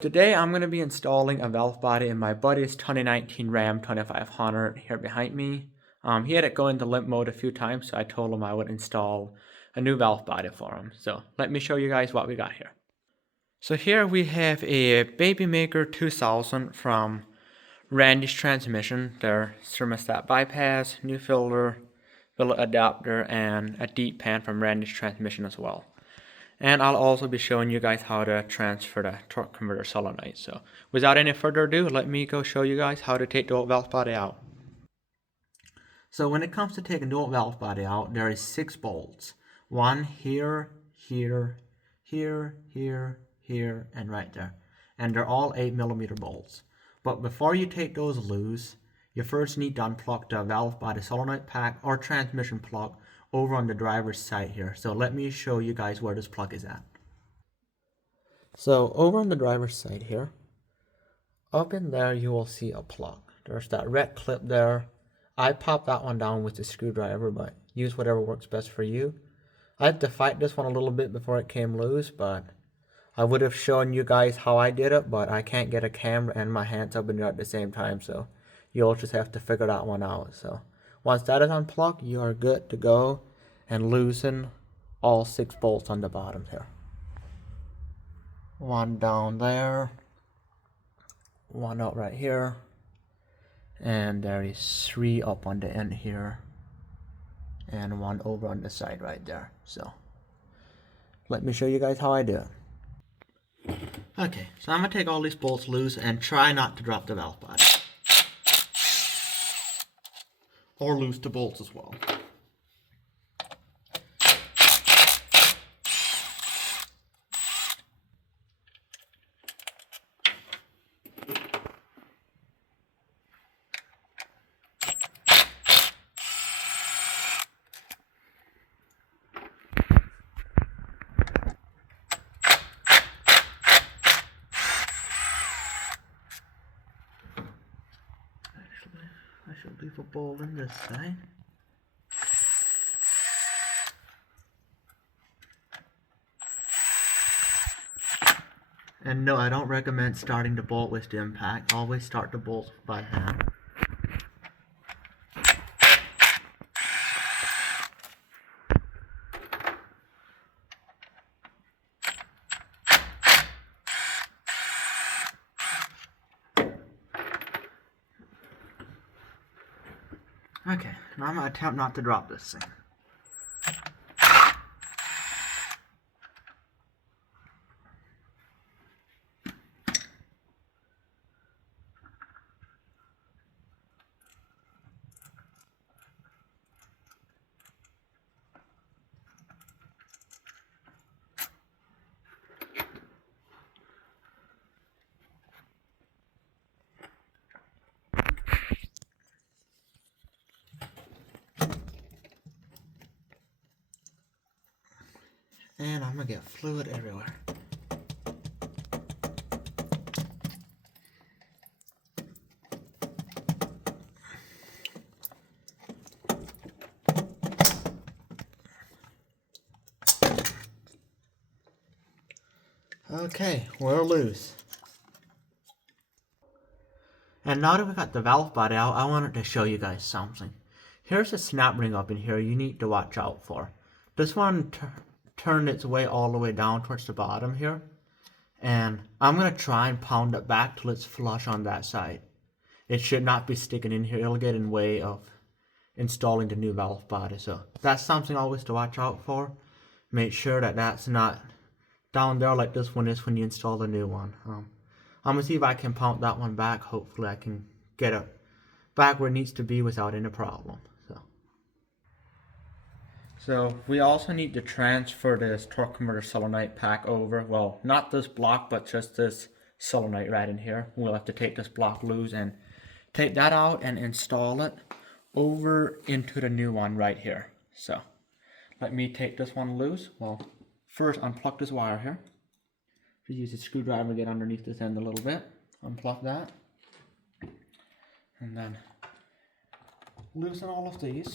Today I'm going to be installing a valve body in my buddy's 2019 Ram 2500 here behind me. He had it go into limp mode a few times, so I told him I would install a new valve body for him. So let me show you guys what we got here. So here we have a Babymaker 2000 from Randy's Transmission, their thermostat bypass, new filter, billet adapter, and a deep pan from Randy's Transmission as well. And I'll also be showing you guys how to transfer the torque converter solenoid. So without any further ado, let me go show you guys how to take the old valve body out. So when it comes to taking the old valve body out, there is 6 bolts. One here, here, here, here, here, and right there. And they're all 8mm bolts. But before you take those loose, you first need to unplug the valve body solenoid pack or transmission plug over on the driver's side here. So let me show you guys where this plug is at. So over on the driver's side here, up in there you will see a plug. There's that red clip there. I popped that one down with the screwdriver, but use whatever works best for you. I had to fight this one a little bit before it came loose, but I would have shown you guys how I did it, but I can't get a camera and my hands up in there at the same time, so you'll just have to figure that one out. So once that is unplugged, you are good to go and loosen all 6 bolts on the bottom here. One down there, one out right here, and there is 3 up on the end here, and one over on the side right there. So let me show you guys how I do it. Okay, so I'm going to take all these bolts loose and try not to drop the valve body. Or loose the bolts as well. I should leave a bolt in this side. And no, I don't recommend starting the bolt with the impact. Always start the bolts by hand. Okay, now I'm going to attempt not to drop this thing. And I'm going to get fluid everywhere. Okay, we're loose. And now that we got the valve body out, I wanted to show you guys something. Here's a snap ring up in here you need to watch out for. This one turned its way all the way down towards the bottom here. And I'm going to try and pound it back till it's flush on that side. It should not be sticking in here. It'll get in the way of installing the new valve body. So that's something always to watch out for. Make sure that that's not down there like this one is when you install the new one. I'm going to see if I can pound that one back. Hopefully I can get it back where it needs to be without any problem. So we also need to transfer this torque converter solenoid pack over. Well, not this block, but just this solenoid right in here. We'll have to take this block loose and take that out and install it over into the new one right here. So let me take this one loose. Well, first unplug this wire here. Just use a screwdriver to get underneath this end a little bit. Unplug that. And then loosen all of these.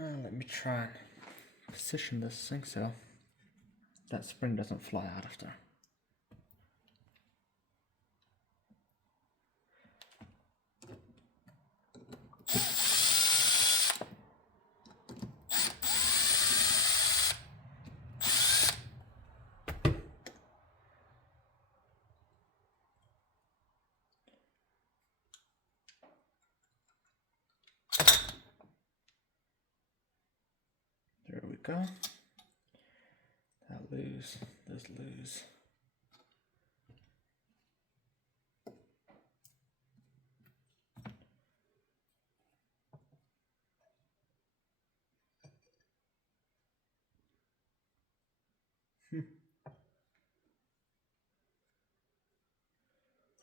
Let me try and position this thing so that spring doesn't fly out of there. There we go. That loose, this loose.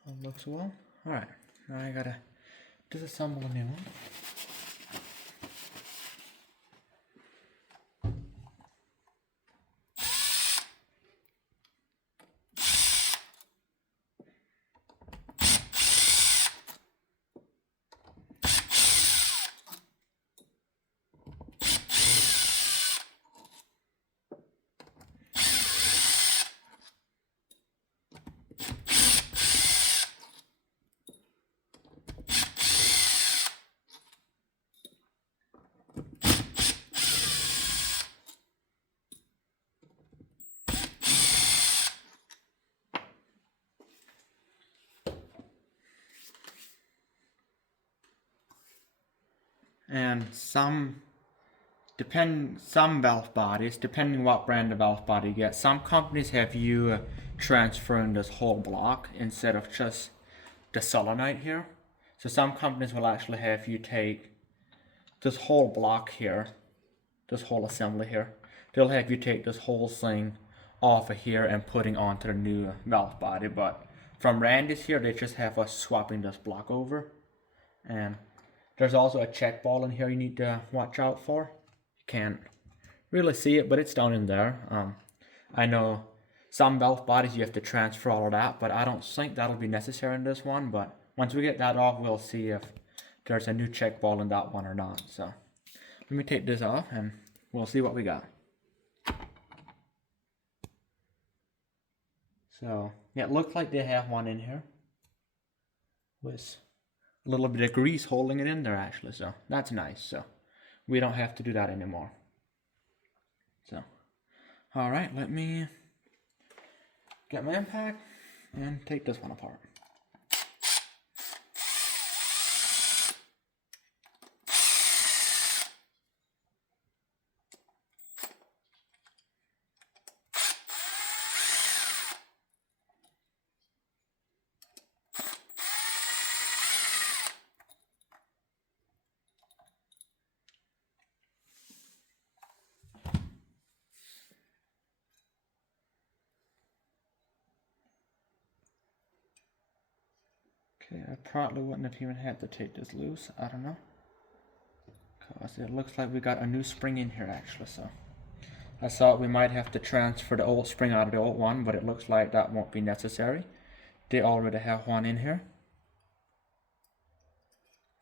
All looks well. Alright, now I gotta disassemble a new one. And some valve bodies, depending what brand of valve body you get, some companies have you transferring this whole block instead of just the solenoid here. So some companies will actually have you take this whole block here, this whole assembly here. They'll have you take this whole thing off of here and putting onto the new valve body. But from Randy's here, they just have us swapping this block over. And there's also a check ball in here you need to watch out for. You can't really see it, but it's down in there. I know some valve bodies you have to transfer all of that, but I don't think that'll be necessary in this one. But once we get that off, we'll see if there's a new check ball in that one or not. So let me take this off and we'll see what we got. So yeah, it looks like they have one in here with a little bit of grease holding it in there actually, so that's nice. So we don't have to do that anymore. So all right, let me get my impact and take this one apart. Okay, I probably wouldn't have even had to take this loose. I don't know. Because it looks like we got a new spring in here actually, so I thought we might have to transfer the old spring out of the old one, but it looks like that won't be necessary. They already have one in here.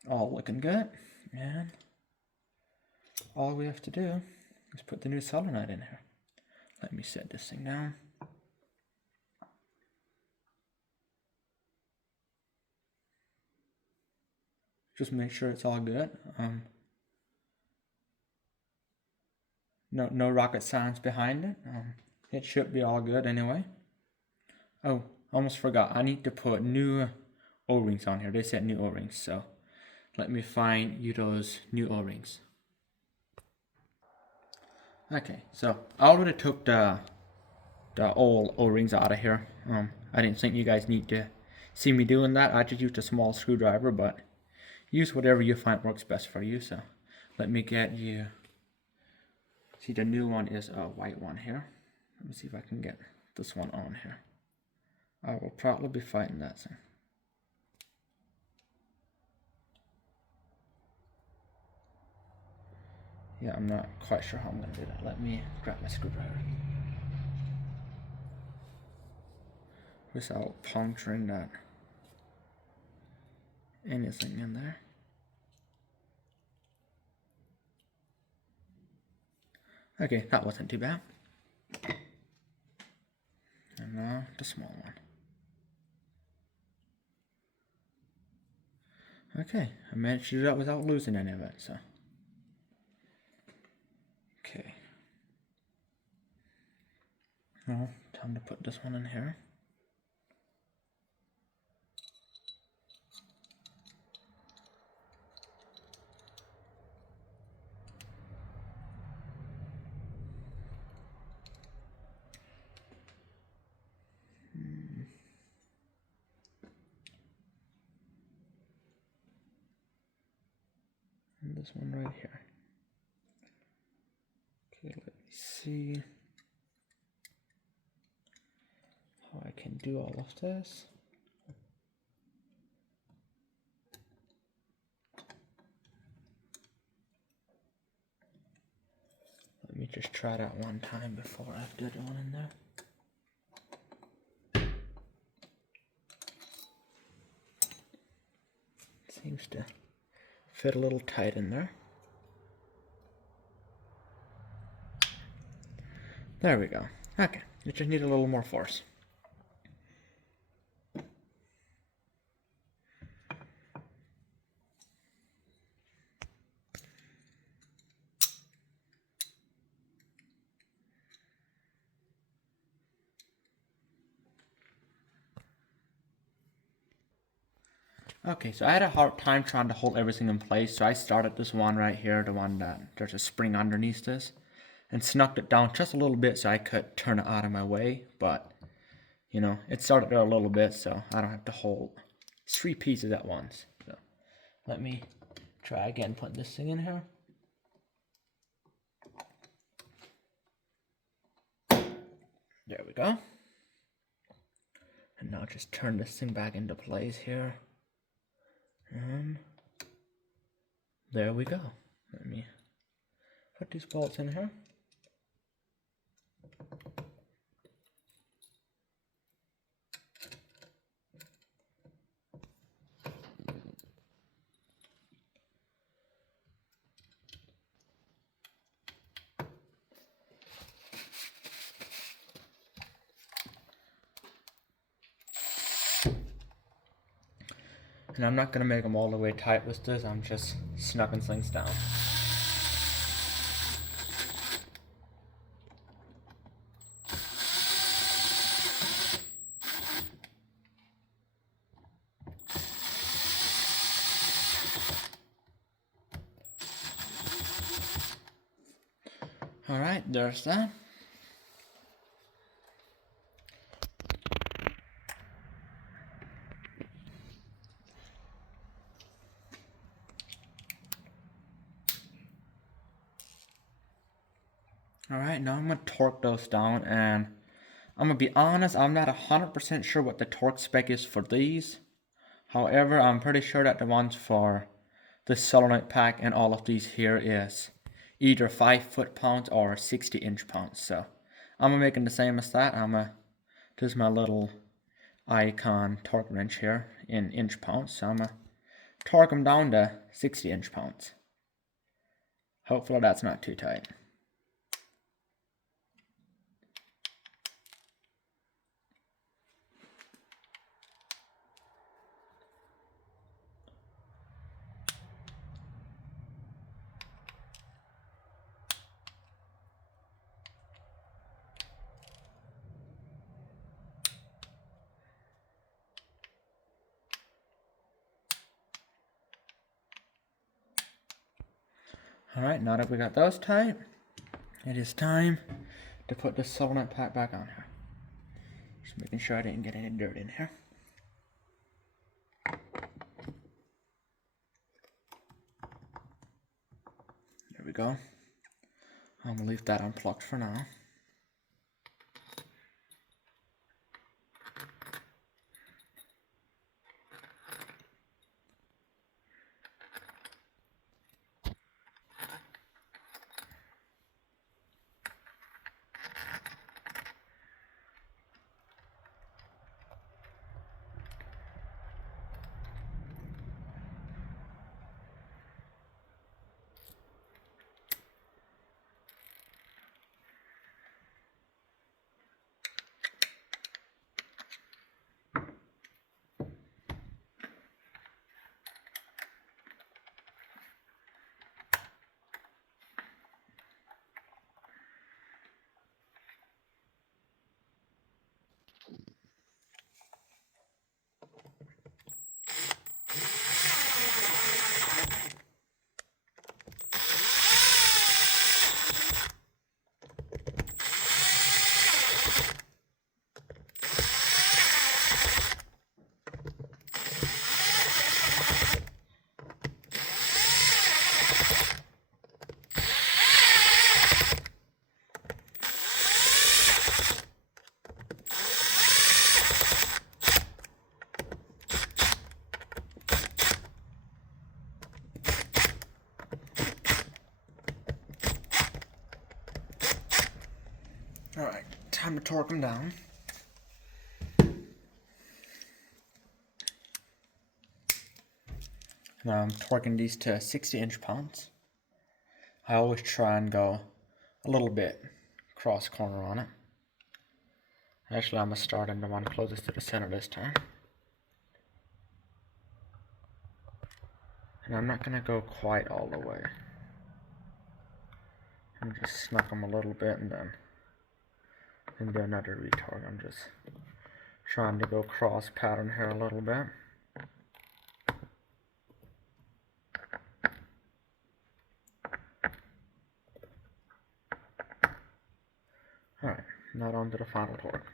All looking good. And all we have to do is put the new solenoid in here. Let me set this thing down. Just make sure it's all good. No rocket science behind it. It should be all good anyway. Oh, almost forgot. I need to put new O-rings on here. They said new O-rings, so let me find you those new O-rings. Okay, so I already took the old O-rings out of here. I didn't think you guys need to see me doing that. I just used a small screwdriver, but use whatever you find works best for you. So let me get you. See, the new one is a white one here. Let me see if I can get this one on here. I will probably be fighting that thing. Yeah, I'm not quite sure how I'm going to do that. Let me grab my screwdriver. Without puncturing that anything in there. Okay, that wasn't too bad. And now the small one. Okay, I managed to do that without losing any of it, so. Okay. Now, time to put this one in here. And this one right here. Okay, let me see how I can do all of this. Let me just try that one time before I do the one in there. Seems to fit a little tight in there. There we go. Okay, you just need a little more force. Okay, so I had a hard time trying to hold everything in place, so I started this one right here, the one that there's a spring underneath this, and snuck it down just a little bit so I could turn it out of my way, but, you know, it started there a little bit, so I don't have to hold 3 pieces at once. So let me try again putting this thing in here. There we go. And now just turn this thing back into place here. And there we go. Let me put these bolts in here. And I'm not going to make them all the way tight with this, I'm just snugging things down. Alright, there's that. Alright, now I'm going to torque those down, and I'm going to be honest, I'm not 100% sure what the torque spec is for these. However, I'm pretty sure that the ones for the solenoid pack and all of these here is either 5 foot-pounds or 60 inch-pounds. So I'm making the same as that. This is my little icon torque wrench here in inch-pounds. So I'm going to torque them down to 60 inch-pounds. Hopefully that's not too tight. Alright, now that we got those tight, it is time to put the solenoid pack back on here. Just making sure I didn't get any dirt in here. There we go. I'm gonna leave that unplugged for now. Alright, time to torque them down. Now I'm torquing these to 60 inch-pounds. I always try and go a little bit cross corner on it. Actually, I'm going to start in the one closest to the center this time. And I'm not going to go quite all the way. I'm just snuck them a little bit and then do another retorque. I'm just trying to go cross pattern here a little bit. Alright, now on to the final torque.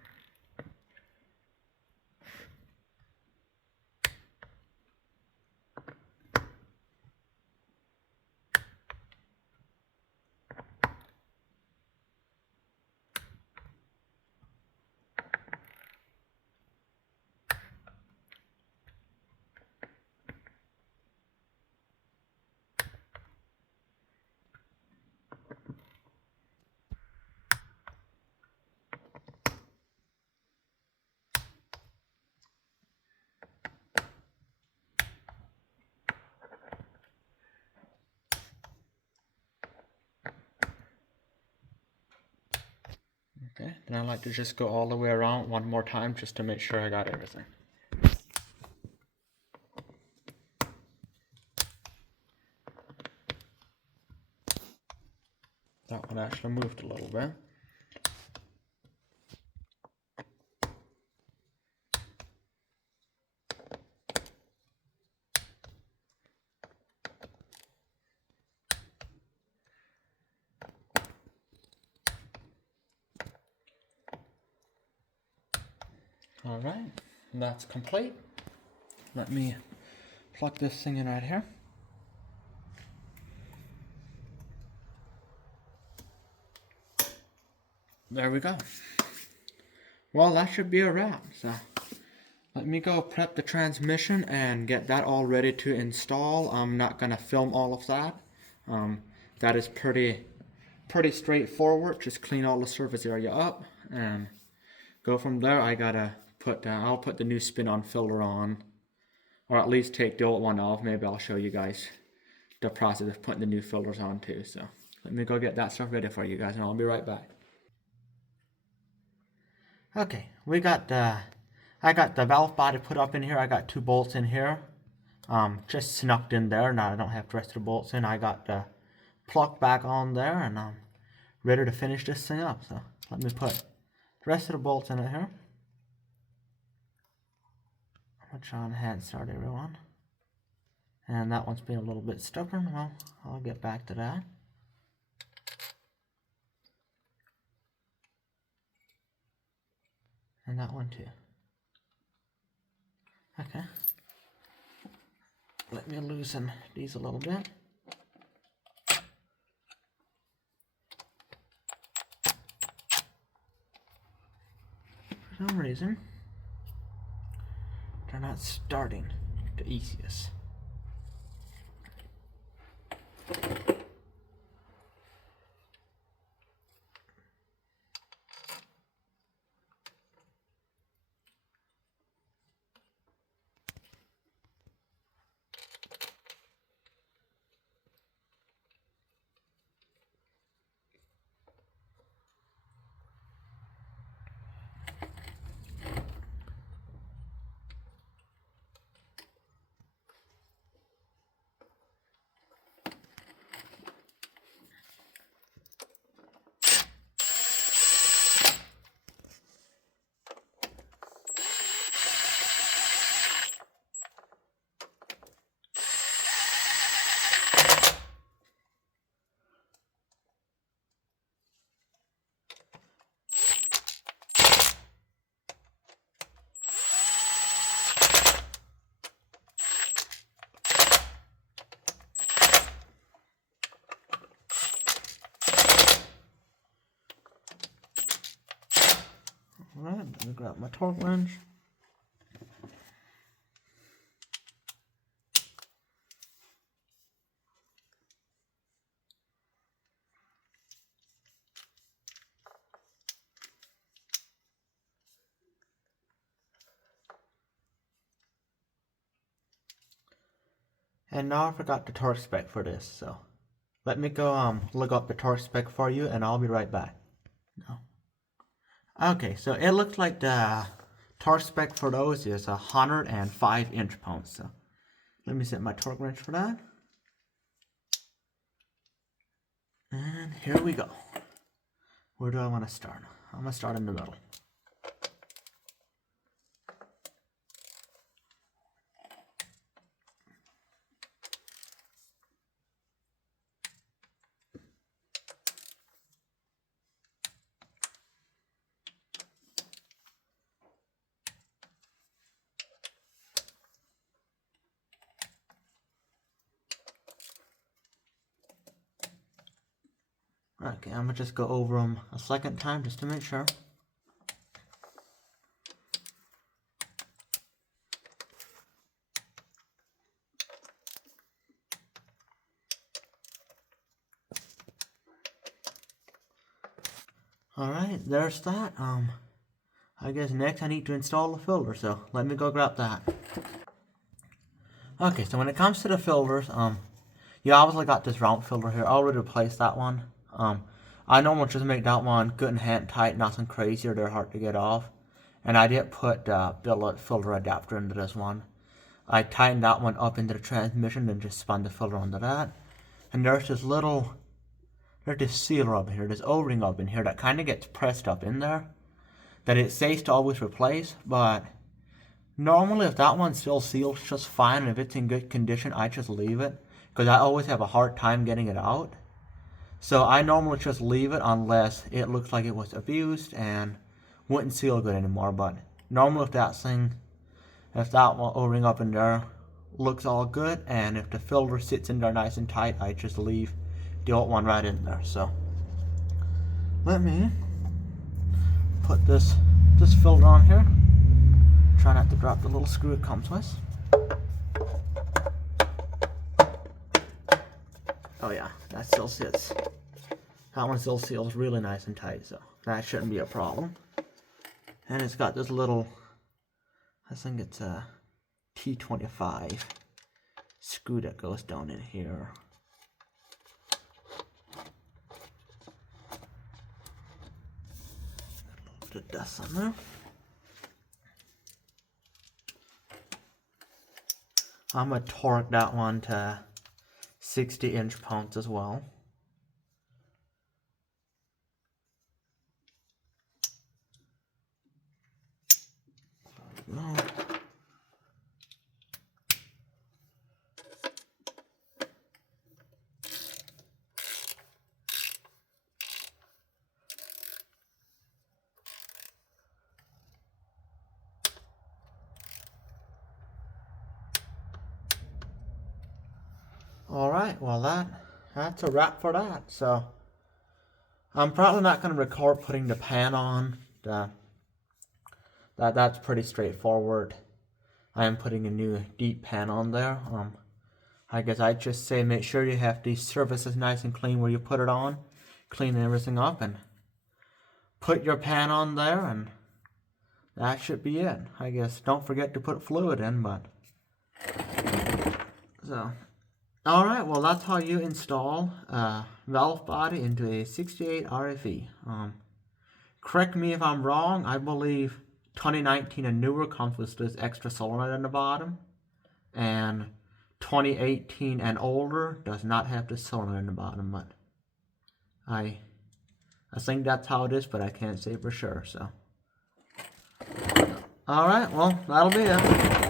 Okay, then I like to just go all the way around one more time just to make sure I got everything. That one actually moved a little bit. Alright, that's complete. Let me plug this thing in right here. There we go. Well, that should be a wrap. So let me go prep the transmission and get that all ready to install. I'm not gonna film all of that. That is pretty straightforward. Just clean all the surface area up and go from there. I gotta put I'll put the new spin-on filter on, or at least take the old one off. Maybe I'll show you guys the process of putting the new filters on too. So let me go get that stuff ready for you guys, and I'll be right back. Okay, I got the valve body put up in here. I got 2 bolts in here, just snuck in there. Now I don't have the rest of the bolts in. I got the plug back on there, and I'm ready to finish this thing up. So let me put the rest of the bolts in it here. I'm gonna try and hand start everyone. And that one's been a little bit stubborn. Well, I'll get back to that. And that one too. Okay. Let me loosen these a little bit. For some reason, they're not starting the easiest. Alright, let me grab my torque wrench. And now I forgot the torque spec for this, so let me go look up the torque spec for you and I'll be right back. No. Okay, so it looks like the torque spec for those is 105 inch-pounds. So let me set my torque wrench for that. And here we go. Where do I want to start? I'm going to start in the middle. Okay, I'm going to just go over them a second time just to make sure. Alright, there's that. I guess next I need to install the filter, so let me go grab that. Okay, so when it comes to the filters, you obviously got this round filter here. I already replaced that one. I normally just make that one good and hand tight, nothing crazy or they're hard to get off. And I did put the billet filter adapter into this one. I tightened that one up into the transmission and just spun the filter onto that. And there's this sealer up here, this O-ring up in here that kind of gets pressed up in there. That it says to always replace, but normally if that one still seals just fine and if it's in good condition, I just leave it. Because I always have a hard time getting it out. So I normally just leave it unless it looks like it was abused and wouldn't seal good anymore. But normally if that one O-ring up in there looks all good and if the filter sits in there nice and tight, I just leave the old one right in there. So let me put this filter on here. Try not to drop the little screw it comes with. Oh yeah, that still sits. That one still seals really nice and tight, so that shouldn't be a problem. And it's got this little, I think it's a T25 screw that goes down in here. A little bit of dust on there. I'm going to torque that one to 60 inch-pounds as well. Alright, well that's a wrap for that. So I'm probably not going to record putting the pan on. That's pretty straightforward. I am putting a new deep pan on there. I guess I'd just say make sure you have these surfaces nice and clean where you put it on. Clean everything up and put your pan on there and that should be it. I guess don't forget to put fluid in, but so alright, well that's how you install a valve body into a 68 RFE. Correct me if I'm wrong, I believe 2019 and newer comes with this extra solenoid in the bottom, and 2018 and older does not have the solenoid in the bottom, but I think that's how it is, but I can't say for sure, so. Alright, well, that'll be it.